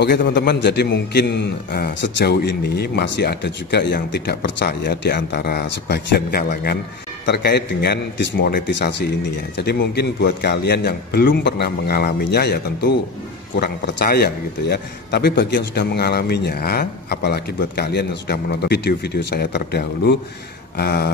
Oke teman-teman, jadi mungkin sejauh ini masih ada juga yang tidak percaya di antara sebagian kalangan terkait dengan dismonetisasi ini ya. Jadi mungkin buat kalian yang belum pernah mengalaminya ya tentu kurang percaya gitu ya. Tapi bagi yang sudah mengalaminya, apalagi buat kalian yang sudah menonton video-video saya terdahulu,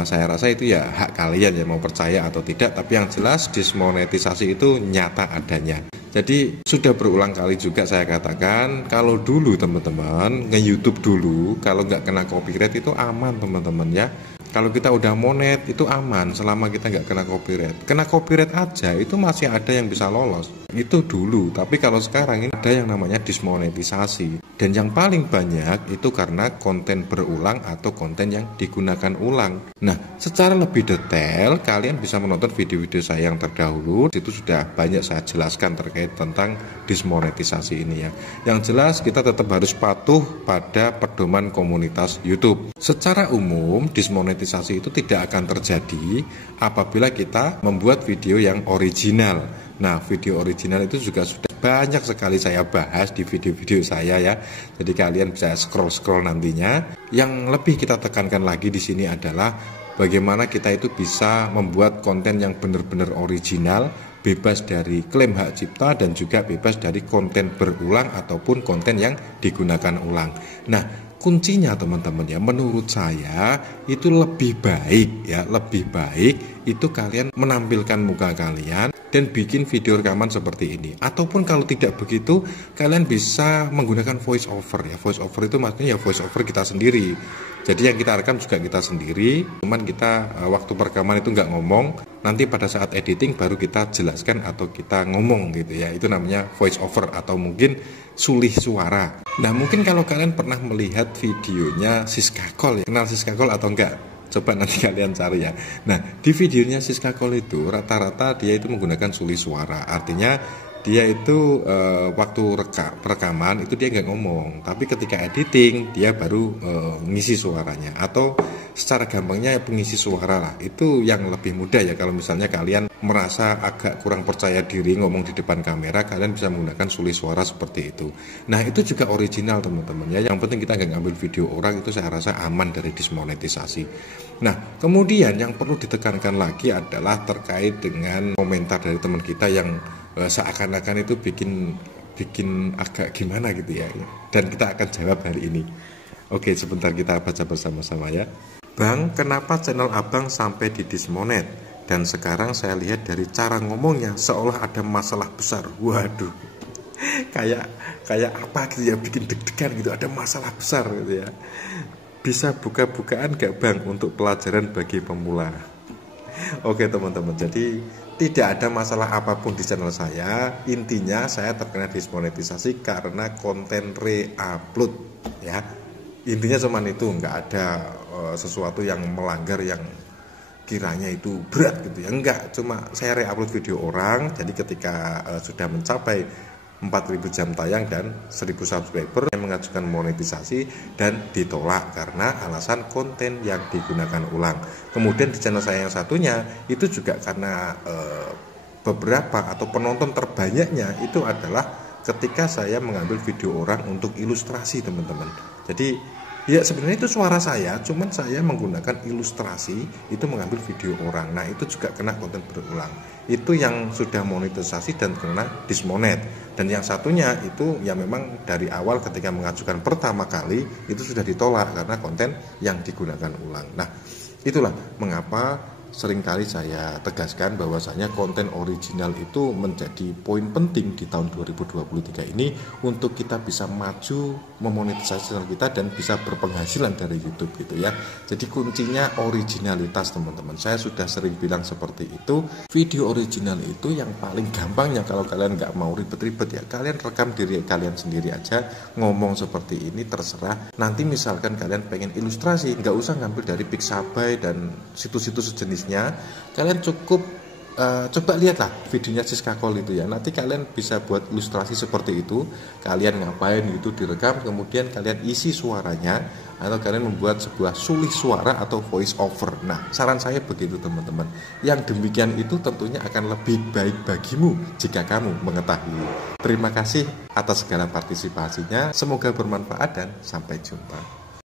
saya rasa itu ya hak kalian ya mau percaya atau tidak. Tapi yang jelas dismonetisasi itu nyata adanya. Jadi sudah berulang kali juga saya katakan, kalau dulu teman-teman nge-YouTube dulu, kalau nggak kena copyright itu aman teman-teman ya. Kalau kita udah monet itu aman selama kita nggak kena copyright. Kena copyright aja itu masih ada yang bisa lolos. Itu dulu, tapi kalau sekarang ini ada yang namanya dismonetisasi. Dan yang paling banyak itu karena konten berulang atau konten yang digunakan ulang. Nah, secara lebih detail kalian bisa menonton video-video saya yang terdahulu. Itu sudah banyak saya jelaskan terkait tentang dismonetisasi ini ya. Yang jelas kita tetap harus patuh pada pedoman komunitas YouTube. Secara umum dismonetisasi itu tidak akan terjadi apabila kita membuat video yang original. Nah, video original itu juga sudah banyak sekali saya bahas di video-video saya ya. Jadi kalian bisa scroll-scroll nantinya. Yang lebih kita tekankan lagi di sini adalah bagaimana kita itu bisa membuat konten yang benar-benar original, bebas dari klaim hak cipta dan juga bebas dari konten berulang ataupun konten yang digunakan ulang. Nah, kuncinya teman-teman ya, menurut saya itu lebih baik ya, lebih baik itu kalian menampilkan muka kalian dan bikin video rekaman seperti ini. Ataupun kalau tidak begitu, kalian bisa menggunakan voice over ya. Voice over itu maksudnya ya voice over kita sendiri. Jadi yang kita rekam juga kita sendiri, cuman kita waktu perekaman itu nggak ngomong, nanti pada saat editing baru kita jelaskan atau kita ngomong gitu ya. Itu namanya voice over atau mungkin sulih suara. Nah, mungkin kalau kalian pernah melihat videonya Siska Kol ya. Kenal Siska Kol atau enggak? Coba nanti kalian cari ya. Nah, di videonya Siska Kol itu rata-rata dia itu menggunakan sulih suara. Artinya dia itu waktu rekaman itu dia nggak ngomong, tapi ketika editing dia baru ngisi suaranya. Atau secara gampangnya pengisi suara lah, itu yang lebih mudah ya. Kalau misalnya kalian merasa agak kurang percaya diri ngomong di depan kamera, kalian bisa menggunakan sulih suara seperti itu. Nah, itu juga original teman-teman ya. Yang penting kita nggak ngambil video orang, itu saya rasa aman dari dismonetisasi. Nah, kemudian yang perlu ditekankan lagi adalah terkait dengan komentar dari teman kita yang seakan-akan itu bikin agak gimana gitu ya. Dan kita akan jawab hari ini. Oke, sebentar kita baca bersama-sama ya. Bang, kenapa channel abang sampai di dismonet? Dan sekarang saya lihat dari cara ngomongnya seolah ada masalah besar. Waduh, kayak apa gitu ya, bikin deg-degan gitu, ada masalah besar gitu ya. Bisa buka-bukaan gak bang untuk pelajaran bagi pemula? Oke teman-teman, jadi tidak ada masalah apapun di channel saya. Intinya saya terkena dismonetisasi karena konten re-upload ya. Intinya cuman itu, nggak ada sesuatu yang melanggar yang kiranya itu berat gitu ya. Enggak, cuma saya re-upload video orang. Jadi ketika sudah mencapai 4.000 jam tayang dan 1.000 subscriber, yang mengajukan monetisasi dan ditolak karena alasan konten yang digunakan ulang. Kemudian di channel saya yang satunya itu juga karena beberapa atau penonton terbanyaknya itu adalah ketika saya mengambil video orang untuk ilustrasi teman-teman. Jadi ya sebenarnya itu suara saya, cuman saya menggunakan ilustrasi itu mengambil video orang. Nah, itu juga kena konten berulang. Itu yang sudah monetisasi dan kena dismonet. Dan yang satunya itu ya memang dari awal ketika mengajukan pertama kali itu sudah ditolak karena konten yang digunakan ulang. Nah, itulah mengapa seringkali saya tegaskan bahwasanya konten original itu menjadi poin penting di tahun 2023 ini untuk kita bisa maju memonetisasi channel kita dan bisa berpenghasilan dari YouTube gitu ya. Jadi kuncinya originalitas teman-teman. Saya sudah sering bilang seperti itu. Video original itu yang paling gampangnya kalau kalian nggak mau ribet-ribet ya, kalian rekam diri kalian sendiri aja ngomong seperti ini, terserah. Nanti misalkan kalian pengen ilustrasi, nggak usah ngambil dari Pixabay dan situs-situs sejenis. Kalian cukup coba lihatlah videonya Siska Call itu ya. Nanti kalian bisa buat ilustrasi seperti itu. Kalian ngapain gitu direkam, kemudian kalian isi suaranya, atau kalian membuat sebuah sulih suara atau voice over. Nah, saran saya begitu teman-teman. Yang demikian itu tentunya akan lebih baik bagimu jika kamu mengetahui. Terima kasih atas segala partisipasinya. Semoga bermanfaat dan sampai jumpa.